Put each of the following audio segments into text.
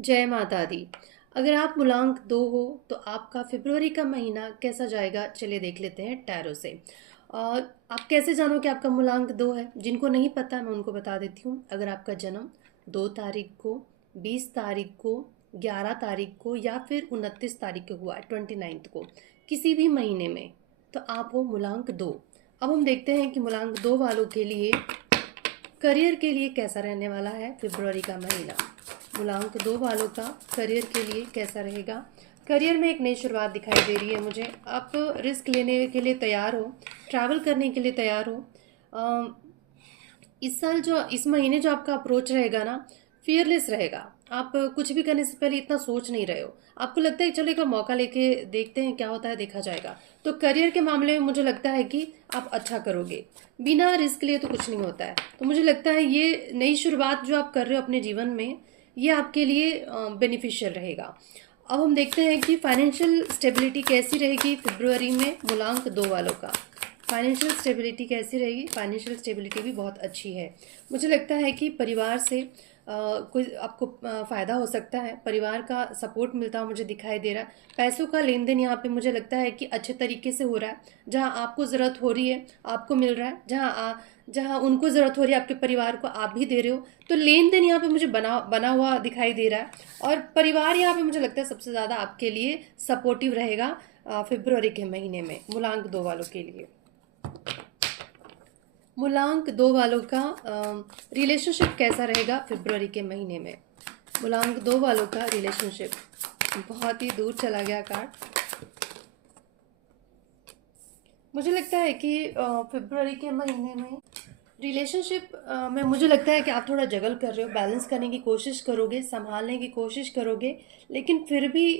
जय माता दी। अगर आप मूलांक 2 हो तो आपका फ़रवरी का महीना कैसा जाएगा, चलिए देख लेते हैं टैरो से। आप कैसे जानो कि आपका मूलांक 2 है? जिनको नहीं पता मैं उनको बता देती हूँ। अगर आपका जन्म 2 तारीख को, 20 तारीख को, 11 तारीख को या फिर 29 तारीख को हुआ है, 29 को, किसी भी महीने में, तो आप हो मूलांक 2। अब हम देखते हैं कि मूलांक 2 वालों के लिए करियर के लिए कैसा रहने वाला है फ़रवरी का महीना। मूलांक 2 वालों का करियर के लिए कैसा रहेगा? करियर में एक नई शुरुआत दिखाई दे रही है मुझे। आप रिस्क लेने के लिए तैयार हो, ट्रैवल करने के लिए तैयार हो। इस साल जो इस महीने जो आपका अप्रोच रहेगा ना, फियरलेस रहेगा। आप कुछ भी करने से पहले इतना सोच नहीं रहे हो। आपको लगता है कि चलो एक बार मौका लेके देखते हैं क्या होता है, देखा जाएगा। तो करियर के मामले में मुझे लगता है कि आप अच्छा करोगे। बिना रिस्क लिए तो कुछ नहीं होता है। तो मुझे लगता है ये नई शुरुआत जो आप कर रहे हो अपने जीवन में, ये आपके लिए बेनिफिशियल रहेगा। अब हम देखते हैं कि फाइनेंशियल स्टेबिलिटी कैसी रहेगी फरवरी में मूलांक 2 वालों का। फाइनेंशियल स्टेबिलिटी कैसी रहेगी? फाइनेंशियल स्टेबिलिटी भी बहुत अच्छी है। मुझे लगता है कि परिवार से कोई आपको फ़ायदा हो सकता है। परिवार का सपोर्ट मिलता हुआ मुझे दिखाई दे रहा है। पैसों का लेन देन यहाँ पे मुझे लगता है कि अच्छे तरीके से हो रहा है। जहाँ आपको ज़रूरत हो रही है आपको मिल रहा है, जहाँ उनको ज़रूरत हो रही है आपके परिवार को आप भी दे रहे हो। तो लेन देन यहाँ पे मुझे बना बना हुआ दिखाई दे रहा है। और परिवार यहाँ पे मुझे लगता है सबसे ज़्यादा आपके लिए सपोर्टिव रहेगा फरवरी के महीने में मूलांक 2 वालों के लिए। मूलांक 2 वालों का रिलेशनशिप कैसा रहेगा फरवरी के महीने में? मूलांक 2 वालों का रिलेशनशिप, बहुत ही दूर चला गया कार्ड। मुझे लगता है कि फरवरी के महीने में रिलेशनशिप में मुझे लगता है कि आप थोड़ा जगल कर रहे हो, बैलेंस करने की कोशिश करोगे, संभालने की कोशिश करोगे, लेकिन फिर भी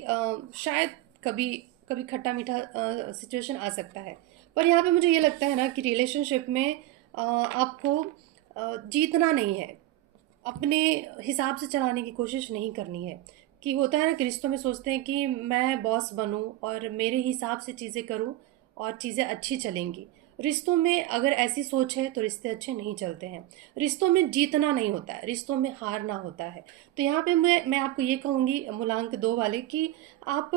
शायद कभी कभी खट्टा मीठा सिचुएशन आ सकता है। पर यहाँ पे मुझे ये लगता है ना कि रिलेशनशिप में आपको जीतना नहीं है, अपने हिसाब से चलाने की कोशिश नहीं करनी है। कि होता है ना कि रिश्तों में सोचते हैं कि मैं बॉस बनूं और मेरे हिसाब से चीज़ें करूं और चीज़ें अच्छी चलेंगी। रिश्तों में अगर ऐसी सोच है तो रिश्ते अच्छे नहीं चलते हैं। रिश्तों में जीतना नहीं होता है, रिश्तों में हारना होता है। तो यहाँ पे मैं आपको ये कहूँगी मूलांक 2 वाले कि आप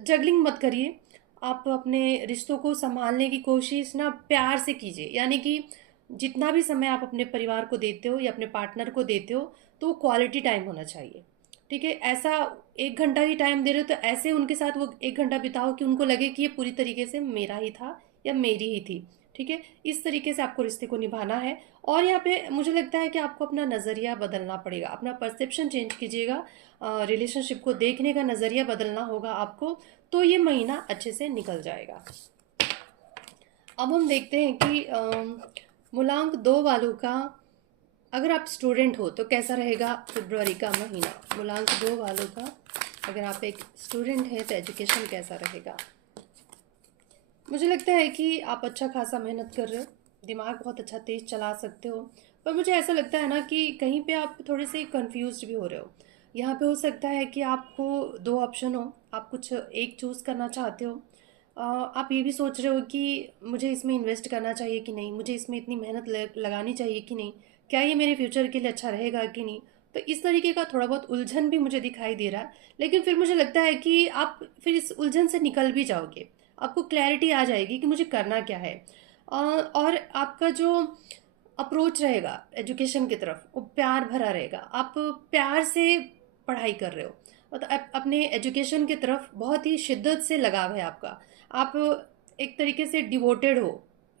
जगलिंग मत करिए। आप अपने रिश्तों को संभालने की कोशिश ना प्यार से कीजिए। यानी कि जितना भी समय आप अपने परिवार को देते हो या अपने पार्टनर को देते हो, तो वो क्वालिटी टाइम होना चाहिए। ठीक है? ऐसा 1 घंटा ही टाइम दे रहे हो तो ऐसे उनके साथ वो 1 घंटा बिताओ कि उनको लगे कि ये पूरी तरीके से मेरा ही था या मेरी ही थी। ठीक है? इस तरीके से आपको रिश्ते को निभाना है। और यहाँ पे मुझे लगता है कि आपको अपना नज़रिया बदलना पड़ेगा, अपना परसेप्शन चेंज कीजिएगा। रिलेशनशिप को देखने का नज़रिया बदलना होगा आपको, तो ये महीना अच्छे से निकल जाएगा। अब हम देखते हैं कि मूलांक 2 वालों का, अगर आप स्टूडेंट हो तो कैसा रहेगा फरवरी का महीना? मूलांक 2 वालों का, अगर आप एक स्टूडेंट हैं तो एजुकेशन कैसा रहेगा? मुझे लगता है कि आप अच्छा खासा मेहनत कर रहे हो, दिमाग बहुत अच्छा तेज़ चला सकते हो। पर मुझे ऐसा लगता है ना कि कहीं पे आप थोड़े से कंफ्यूज्ड भी हो रहे हो। यहाँ पे हो सकता है कि आपको 2 ऑप्शन हो, आप कुछ एक चूज़ करना चाहते हो। आप ये भी सोच रहे हो कि मुझे इसमें इन्वेस्ट करना चाहिए कि नहीं, मुझे इसमें इतनी मेहनत लगानी चाहिए कि नहीं, क्या ये मेरे फ्यूचर के लिए अच्छा रहेगा कि नहीं। तो इस तरीके का थोड़ा बहुत उलझन भी मुझे दिखाई दे रहा है। लेकिन फिर मुझे लगता है कि आप फिर इस उलझन से निकल भी जाओगे। आपको क्लैरिटी आ जाएगी कि मुझे करना क्या है। और आपका जो अप्रोच रहेगा एजुकेशन की तरफ वो प्यार भरा रहेगा। आप प्यार से पढ़ाई कर रहे हो, मतलब अपने एजुकेशन की तरफ बहुत ही शिद्दत से लगाव है आपका। आप एक तरीके से डिवोटेड हो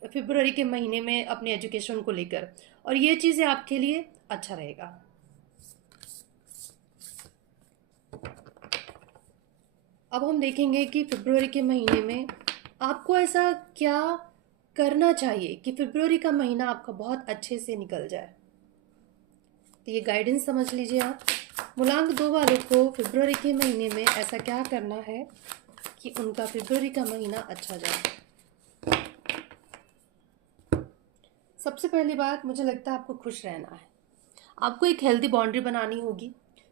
फरवरी के महीने में अपने एजुकेशन को लेकर, और ये चीज़ें आपके लिए अच्छा रहेगा। अब हम देखेंगे कि फरवरी के महीने में आपको ऐसा क्या करना चाहिए कि फरवरी का महीना आपका बहुत अच्छे से निकल जाए। तो ये गाइडेंस समझ लीजिए आप। मूलांक 2 वालों को फरवरी के महीने में ऐसा क्या करना है कि उनका फरवरी का महीना अच्छा जाए। सबसे पहली बात, मुझे लगता है आपको खुश रहना है। आपको एक हेल्दी बाउंड्री बनानी होगी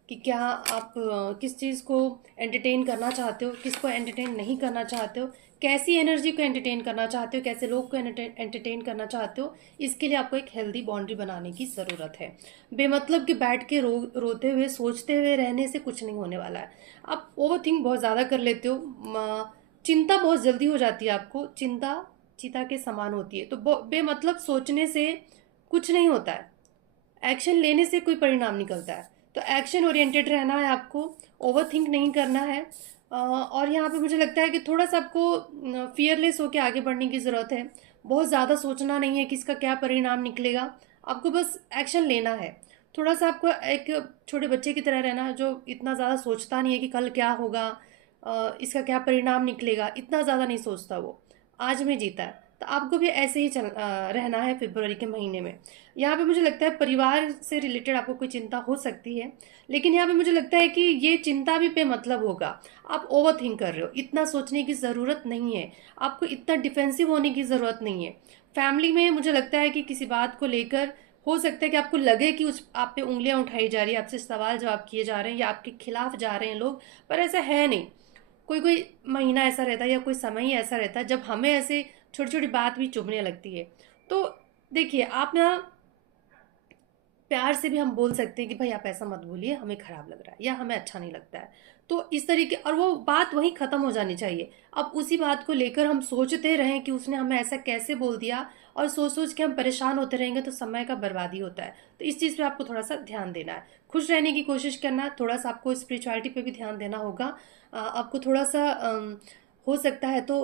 कि क्या आप किस चीज़ को एंटरटेन करना चाहते हो, किसको एंटरटेन नहीं करना चाहते हो, कैसी एनर्जी को एंटरटेन करना चाहते हो, कैसे लोग को एंटरटेन करना चाहते हो, इसके लिए आपको एक हेल्दी बाउंड्री बनाने की ज़रूरत है। बेमतलब कि बैठ के रोते हुए सोचते हुए रहने से कुछ नहीं होने वाला है। आप ओवर थिंक बहुत ज़्यादा कर लेते हो, चिंता बहुत जल्दी हो जाती है आपको, चिंता चिता के समान होती है। तो बेमतलब सोचने से कुछ नहीं होता है, एक्शन लेने से कोई परिणाम निकलता है। तो एक्शन ओरिएंटेड रहना है आपको, ओवर थिंक नहीं करना है। और यहाँ पे मुझे लगता है कि थोड़ा सा आपको फियरलेस होकर आगे बढ़ने की ज़रूरत है। बहुत ज़्यादा सोचना नहीं है कि इसका क्या परिणाम निकलेगा, आपको बस एक्शन लेना है। थोड़ा सा आपको एक छोटे बच्चे की तरह रहना है, जो इतना ज़्यादा सोचता नहीं है कि कल क्या होगा, इसका क्या परिणाम निकलेगा, इतना ज़्यादा नहीं सोचता वो, आज में जीता है। तो आपको भी ऐसे ही रहना है फरवरी के महीने में। यहाँ पे मुझे लगता है परिवार से रिलेटेड आपको कोई चिंता हो सकती है, लेकिन यहाँ पे मुझे लगता है कि ये चिंता भी बेमतलब होगा। आप ओवर थिंक कर रहे हो, इतना सोचने की ज़रूरत नहीं है, आपको इतना डिफेंसिव होने की ज़रूरत नहीं है। फैमिली में मुझे लगता है कि किसी बात को लेकर हो सकता है कि आपको लगे कि उस आप पे उंगलियां उठाई जा रही है, आपसे सवाल जवाब किए जा रहे हैं या आपके खिलाफ जा रहे हैं लोग, पर ऐसा है नहीं। कोई कोई महीना ऐसा रहता है या कोई समय ही ऐसा रहता है जब हमें ऐसे छोटी छोटी बात भी चुभने लगती है। तो देखिए, आप ना प्यार से भी हम बोल सकते हैं कि भाई आप ऐसा मत बोलिए, हमें खराब लग रहा है या हमें अच्छा नहीं लगता है। तो इस तरीके, और वो बात वहीं ख़त्म हो जानी चाहिए। अब उसी बात को लेकर हम सोचते रहें कि उसने हमें ऐसा कैसे बोल दिया, और सोच सोच के हम परेशान होते रहेंगे तो समय का बर्बादी होता है। तो इस चीज़ पे आपको थोड़ा सा ध्यान देना है, खुश रहने की कोशिश करना है। थोड़ा सा आपको स्पिरिचुअलिटी पे भी ध्यान देना होगा। आपको थोड़ा सा हो सकता है तो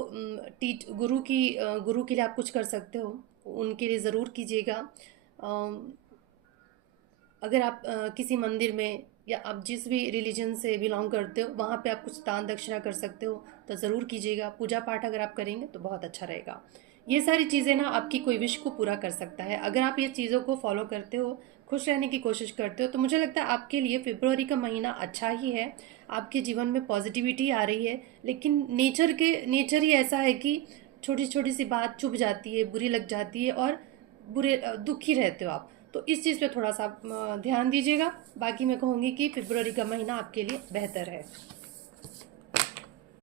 टीच गुरु के लिए आप कुछ कर सकते हो, उनके लिए ज़रूर कीजिएगा। अगर आप किसी मंदिर में या आप जिस भी रिलीजन से बिलोंग करते हो वहाँ पे आप कुछ दान दक्षिणा कर सकते हो तो ज़रूर कीजिएगा। पूजा पाठ अगर आप करेंगे तो बहुत अच्छा रहेगा। ये सारी चीज़ें ना आपकी कोई विश को पूरा कर सकता है। अगर आप ये चीज़ों को फॉलो करते हो, खुश रहने की कोशिश करते हो, तो मुझे लगता है आपके लिए फरवरी का महीना अच्छा ही है। आपके जीवन में पॉजिटिविटी आ रही है, लेकिन नेचर ही ऐसा है कि छोटी छोटी सी बात चुभ जाती है, बुरी लग जाती है, और दुखी रहते हो आप। तो इस चीज़ पे थोड़ा सा आप ध्यान दीजिएगा। बाकी मैं कहूँगी कि फरवरी का महीना आपके लिए बेहतर है।